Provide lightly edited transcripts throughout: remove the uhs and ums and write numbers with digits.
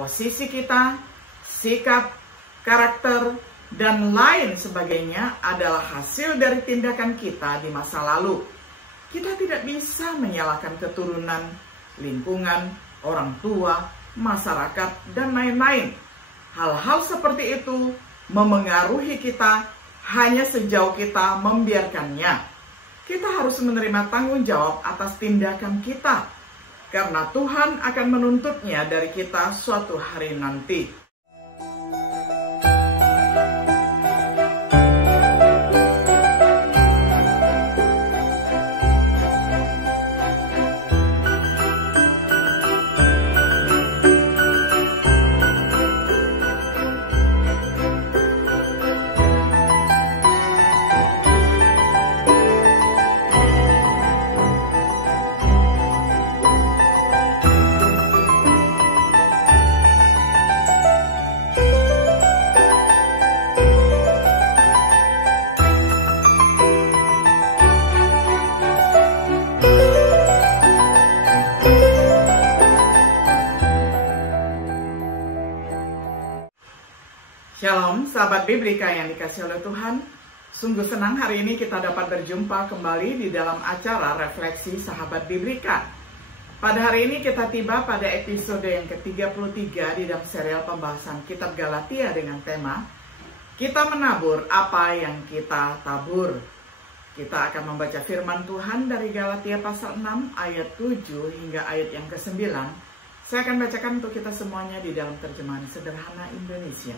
Posisi kita, sikap, karakter, dan lain sebagainya adalah hasil dari tindakan kita di masa lalu. Kita tidak bisa menyalahkan keturunan, lingkungan, orang tua, masyarakat, dan lain-lain. Hal-hal seperti itu memengaruhi kita hanya sejauh kita membiarkannya. Kita harus menerima tanggung jawab atas tindakan kita, karena Tuhan akan menuntutnya dari kita suatu hari nanti. Shalom sahabat Biblika yang dikasih oleh Tuhan. Sungguh senang hari ini kita dapat berjumpa kembali di dalam acara Refleksi Sahabat Biblika. Pada hari ini kita tiba pada episode yang ke-33 di dalam serial pembahasan Kitab Galatia dengan tema Kita menabur apa yang kita tabur. Kita akan membaca firman Tuhan dari Galatia pasal 6 ayat 7 hingga ayat yang ke-9. Saya akan bacakan untuk kita semuanya di dalam terjemahan sederhana Indonesia.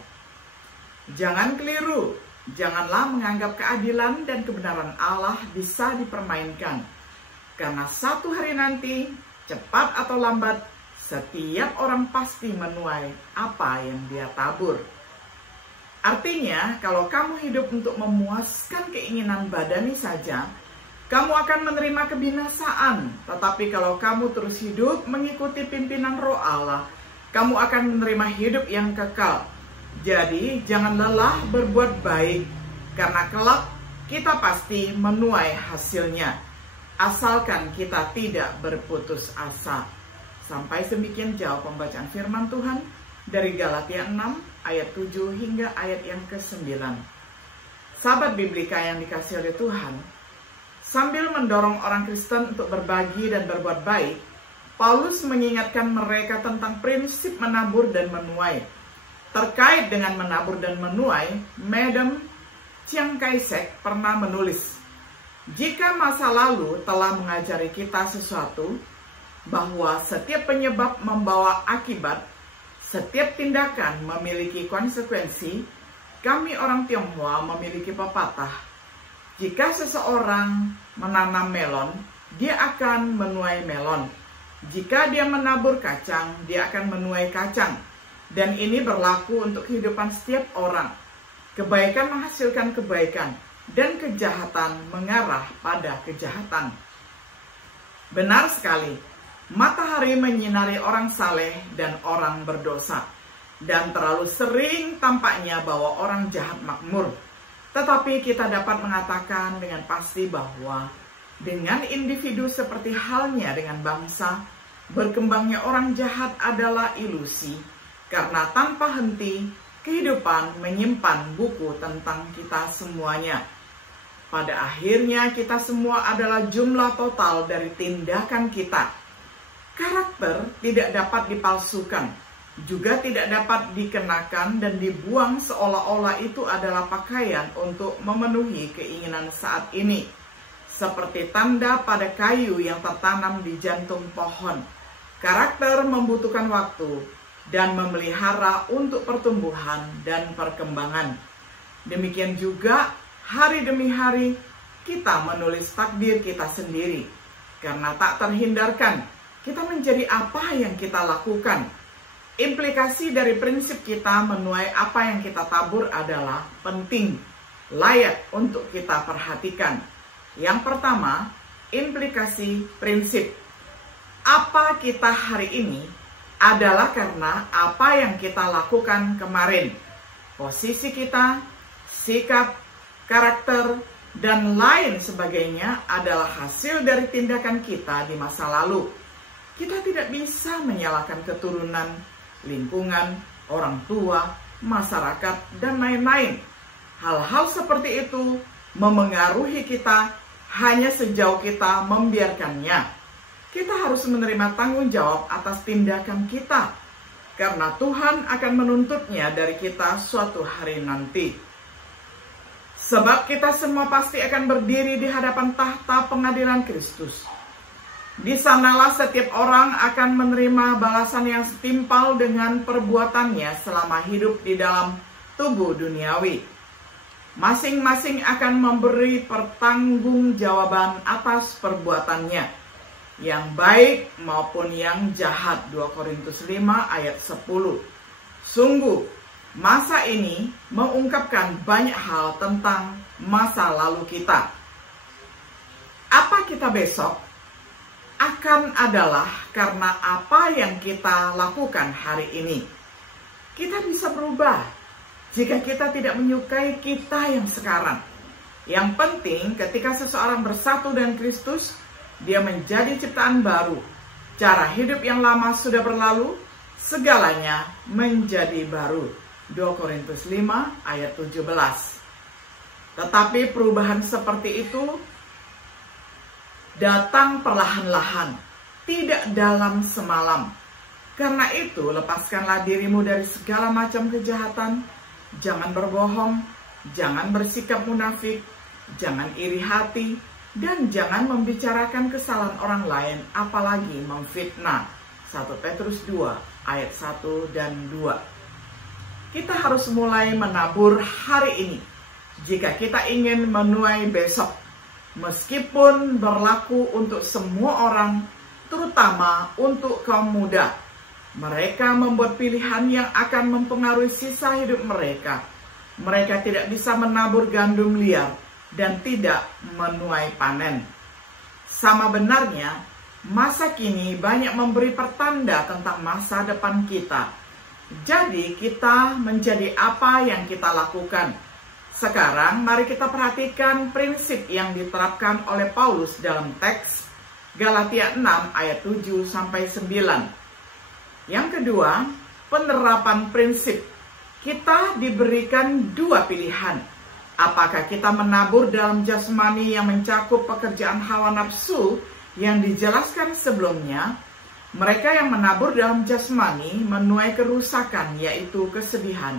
Jangan keliru, janganlah menganggap keadilan dan kebenaran Allah bisa dipermainkan. Karena satu hari nanti, cepat atau lambat, setiap orang pasti menuai apa yang dia tabur. Artinya, kalau kamu hidup untuk memuaskan keinginan badani saja, kamu akan menerima kebinasaan. Tetapi kalau kamu terus hidup mengikuti pimpinan Roh Allah, kamu akan menerima hidup yang kekal. Jadi, jangan lelah berbuat baik, karena kelak kita pasti menuai hasilnya, asalkan kita tidak berputus asa. Sampai demikian jauh pembacaan firman Tuhan dari Galatia 6 ayat 7 hingga ayat yang ke-9. Sahabat Biblika yang dikasih oleh Tuhan, sambil mendorong orang Kristen untuk berbagi dan berbuat baik, Paulus mengingatkan mereka tentang prinsip menabur dan menuai. Terkait dengan menabur dan menuai, Madam Chiang Kai-shek pernah menulis, jika masa lalu telah mengajari kita sesuatu, bahwa setiap penyebab membawa akibat, setiap tindakan memiliki konsekuensi, kami orang Tionghoa memiliki pepatah, jika seseorang menanam melon, dia akan menuai melon. Jika dia menabur kacang, dia akan menuai kacang. Dan ini berlaku untuk kehidupan setiap orang. Kebaikan menghasilkan kebaikan, dan kejahatan mengarah pada kejahatan. Benar sekali, matahari menyinari orang saleh dan orang berdosa. Dan terlalu sering tampaknya bahwa orang jahat makmur. Tetapi kita dapat mengatakan dengan pasti bahwa dengan individu seperti halnya dengan bangsa, berkembangnya orang jahat adalah ilusi. Karena tanpa henti, kehidupan menyimpan buku tentang kita semuanya. Pada akhirnya kita semua adalah jumlah total dari tindakan kita. Karakter tidak dapat dipalsukan, juga tidak dapat dikenakan dan dibuang seolah-olah itu adalah pakaian untuk memenuhi keinginan saat ini. Seperti tanda pada kayu yang tertanam di jantung pohon. Karakter membutuhkan waktu dan memelihara untuk pertumbuhan dan perkembangan. Demikian juga hari demi hari kita menulis takdir kita sendiri. Karena tak terhindarkan kita menjadi apa yang kita lakukan. Implikasi dari prinsip kita menuai apa yang kita tabur adalah penting, layak untuk kita perhatikan. Yang pertama, implikasi prinsip. Apa kita hari ini adalah karena apa yang kita lakukan kemarin. Posisi kita, sikap, karakter, dan lain sebagainya adalah hasil dari tindakan kita di masa lalu. Kita tidak bisa menyalahkan keturunan, lingkungan, orang tua, masyarakat, dan lain-lain. Hal-hal seperti itu memengaruhi kita hanya sejauh kita membiarkannya. Kita harus menerima tanggung jawab atas tindakan kita, karena Tuhan akan menuntutnya dari kita suatu hari nanti. Sebab kita semua pasti akan berdiri di hadapan tahta pengadilan Kristus. Di sanalah setiap orang akan menerima balasan yang setimpal dengan perbuatannya selama hidup di dalam tubuh duniawi. Masing-masing akan memberi pertanggungjawaban atas perbuatannya, yang baik maupun yang jahat. 2 Korintus 5 ayat 10. Sungguh, masa ini mengungkapkan banyak hal tentang masa lalu kita. Apa kita besok akan adalah karena apa yang kita lakukan hari ini. Kita bisa berubah jika kita tidak menyukai kita yang sekarang. Yang penting ketika seseorang bersatu dengan Kristus, dia menjadi ciptaan baru. Cara hidup yang lama sudah berlalu, segalanya menjadi baru. 2 Korintus 5 ayat 17. Tetapi perubahan seperti itu datang perlahan-lahan, tidak dalam semalam. Karena itu, lepaskanlah dirimu dari segala macam kejahatan. Jangan berbohong, jangan bersikap munafik, jangan iri hati, dan jangan membicarakan kesalahan orang lain, apalagi memfitnah. 1 Petrus 2 ayat 1 dan 2. Kita harus mulai menabur hari ini jika kita ingin menuai besok. Meskipun berlaku untuk semua orang, terutama untuk kaum muda. Mereka membuat pilihan yang akan mempengaruhi sisa hidup mereka. Mereka tidak bisa menabur gandum liar dan tidak menuai panen. Sama benarnya, masa kini banyak memberi pertanda tentang masa depan kita. Jadi kita menjadi apa yang kita lakukan. Sekarang mari kita perhatikan prinsip yang diterapkan oleh Paulus dalam teks Galatia 6 ayat 7 sampai 9. Yang kedua, penerapan prinsip. Kita diberikan dua pilihan. Apakah kita menabur dalam jasmani yang mencakup pekerjaan hawa nafsu yang dijelaskan sebelumnya? Mereka yang menabur dalam jasmani menuai kerusakan, yaitu kesedihan,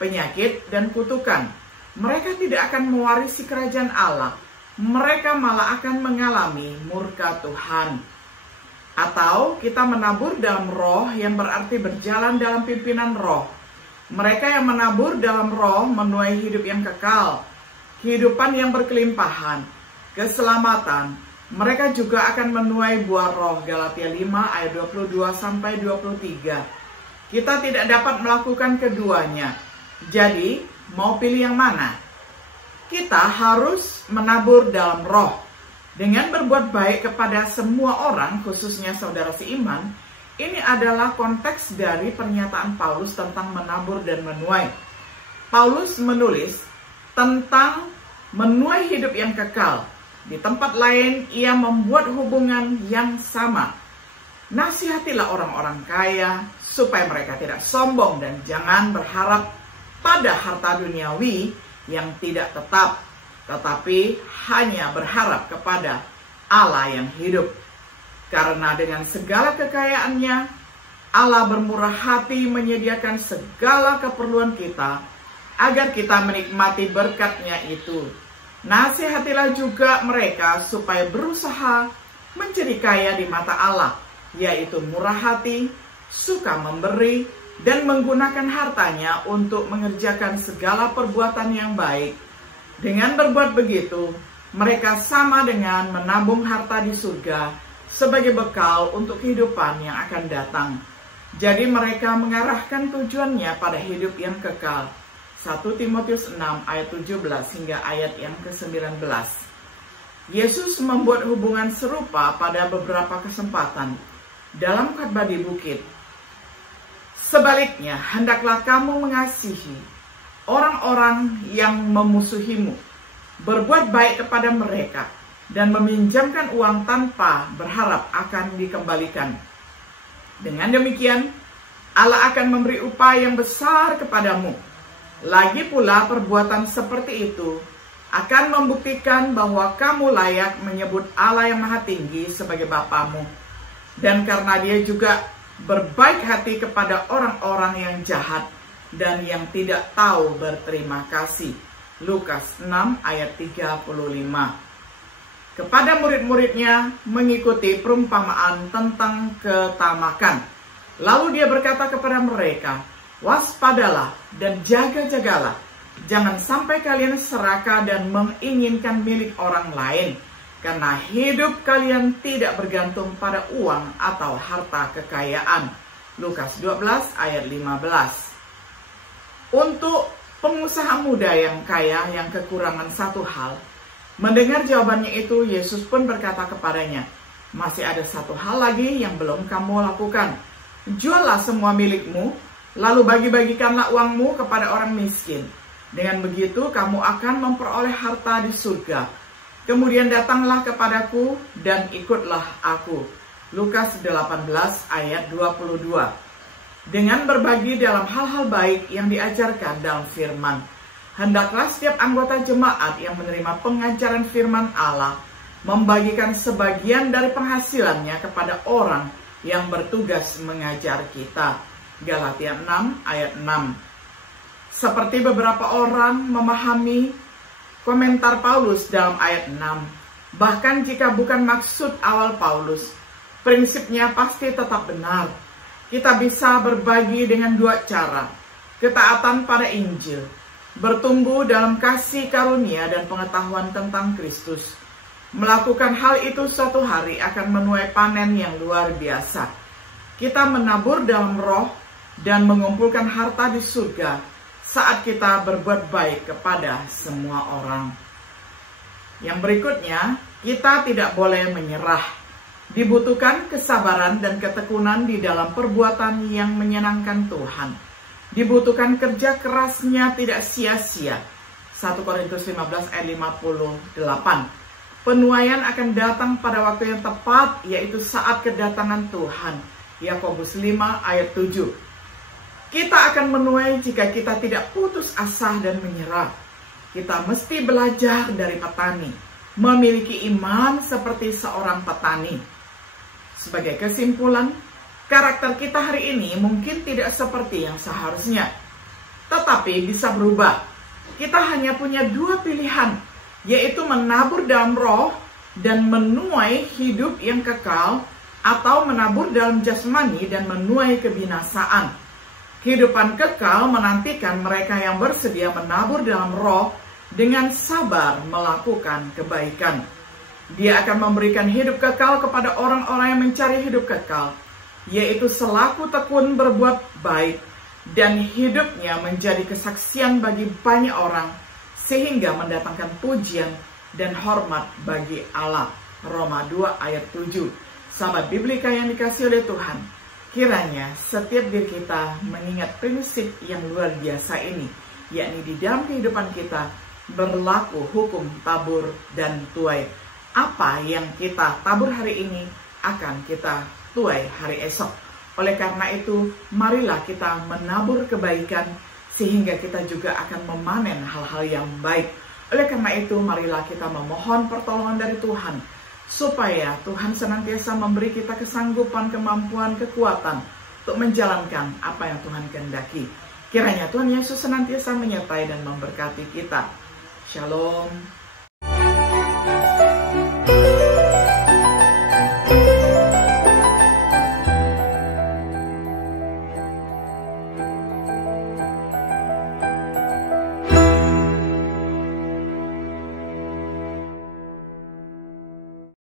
penyakit, dan kutukan. Mereka tidak akan mewarisi kerajaan Allah. Mereka malah akan mengalami murka Tuhan. Atau kita menabur dalam roh, yang berarti berjalan dalam pimpinan roh. Mereka yang menabur dalam roh menuai hidup yang kekal, kehidupan yang berkelimpahan, keselamatan. Mereka juga akan menuai buah roh. Galatia 5 ayat 22 sampai 23. Kita tidak dapat melakukan keduanya. Jadi, mau pilih yang mana? Kita harus menabur dalam roh. Dengan berbuat baik kepada semua orang, khususnya saudara seiman, ini adalah konteks dari pernyataan Paulus tentang menabur dan menuai. Paulus menulis tentang menuai hidup yang kekal. Di tempat lain, ia membuat hubungan yang sama. Nasihatilah orang-orang kaya, supaya mereka tidak sombong dan jangan berharap pada harta duniawi yang tidak tetap, tetapi hanya berharap kepada Allah yang hidup. Karena dengan segala kekayaannya, Allah bermurah hati menyediakan segala keperluan kita, agar kita menikmati berkat-Nya itu. Nasihatilah juga mereka supaya berusaha menjadi kaya di mata Allah, yaitu murah hati, suka memberi, dan menggunakan hartanya untuk mengerjakan segala perbuatan yang baik. Dengan berbuat begitu, mereka sama dengan menabung harta di surga sebagai bekal untuk kehidupan yang akan datang. Jadi mereka mengarahkan tujuannya pada hidup yang kekal. 1 Timotius 6 ayat 17 hingga ayat yang ke-19. Yesus membuat hubungan serupa pada beberapa kesempatan dalam khotbah di bukit. Sebaliknya, hendaklah kamu mengasihi orang-orang yang memusuhimu, berbuat baik kepada mereka, dan meminjamkan uang tanpa berharap akan dikembalikan. Dengan demikian, Allah akan memberi upah yang besar kepadamu. Lagi pula perbuatan seperti itu akan membuktikan bahwa kamu layak menyebut Allah yang Maha Tinggi sebagai Bapamu. Dan karena Dia juga berbaik hati kepada orang-orang yang jahat dan yang tidak tahu berterima kasih. Lukas 6 ayat 35. Kepada murid-muridnya mengikuti perumpamaan tentang ketamakan. Lalu Dia berkata kepada mereka, waspadalah dan jaga-jagalah. Jangan sampai kalian serakah dan menginginkan milik orang lain, karena hidup kalian tidak bergantung pada uang atau harta kekayaan. Lukas 12 ayat 15. Untuk pengusaha muda yang kaya yang kekurangan satu hal, mendengar jawabannya itu, Yesus pun berkata kepadanya, masih ada satu hal lagi yang belum kamu lakukan. Juallah semua milikmu, lalu bagi-bagikanlah uangmu kepada orang miskin. Dengan begitu kamu akan memperoleh harta di surga. Kemudian datanglah kepadaku dan ikutlah aku. Lukas 18 ayat 22. Dengan berbagi dalam hal-hal baik yang diajarkan dalam firman, hendaklah setiap anggota jemaat yang menerima pengajaran firman Allah membagikan sebagian dari penghasilannya kepada orang yang bertugas mengajar kita. Galatia 6 ayat 6. Seperti beberapa orang memahami komentar Paulus dalam ayat 6. Bahkan jika bukan maksud awal Paulus, prinsipnya pasti tetap benar. Kita bisa berbagi dengan dua cara. Ketaatan pada Injil, bertumbuh dalam kasih karunia dan pengetahuan tentang Kristus. Melakukan hal itu suatu hari akan menuai panen yang luar biasa. Kita menabur dalam roh dan mengumpulkan harta di surga saat kita berbuat baik kepada semua orang. Yang berikutnya, kita tidak boleh menyerah. Dibutuhkan kesabaran dan ketekunan di dalam perbuatan yang menyenangkan Tuhan. Dibutuhkan kerja kerasnya tidak sia-sia. 1 Korintus 15 ayat 58. Penuaian akan datang pada waktu yang tepat, yaitu saat kedatangan Tuhan. Yakobus 5 ayat 7. Kita akan menuai jika kita tidak putus asa dan menyerah. Kita mesti belajar dari petani, memiliki iman seperti seorang petani. Sebagai kesimpulan, karakter kita hari ini mungkin tidak seperti yang seharusnya, tetapi bisa berubah. Kita hanya punya dua pilihan, yaitu menabur dalam roh dan menuai hidup yang kekal, atau menabur dalam jasmani dan menuai kebinasaan. Kehidupan kekal menantikan mereka yang bersedia menabur dalam roh dengan sabar melakukan kebaikan. Dia akan memberikan hidup kekal kepada orang-orang yang mencari hidup kekal, yaitu selaku tekun berbuat baik, dan hidupnya menjadi kesaksian bagi banyak orang, sehingga mendatangkan pujian dan hormat bagi Allah. Roma 2 ayat 7. Sahabat Biblika yang dikasihi oleh Tuhan, kiranya setiap diri kita mengingat prinsip yang luar biasa ini, yakni di dalam kehidupan kita berlaku hukum tabur dan tuai. Apa yang kita tabur hari ini akan kita tuai hari esok. Oleh karena itu, marilah kita menabur kebaikan sehingga kita juga akan memanen hal-hal yang baik. Oleh karena itu, marilah kita memohon pertolongan dari Tuhan, supaya Tuhan senantiasa memberi kita kesanggupan, kemampuan, kekuatan untuk menjalankan apa yang Tuhan kehendaki. Kiranya Tuhan Yesus senantiasa menyertai dan memberkati kita. Shalom.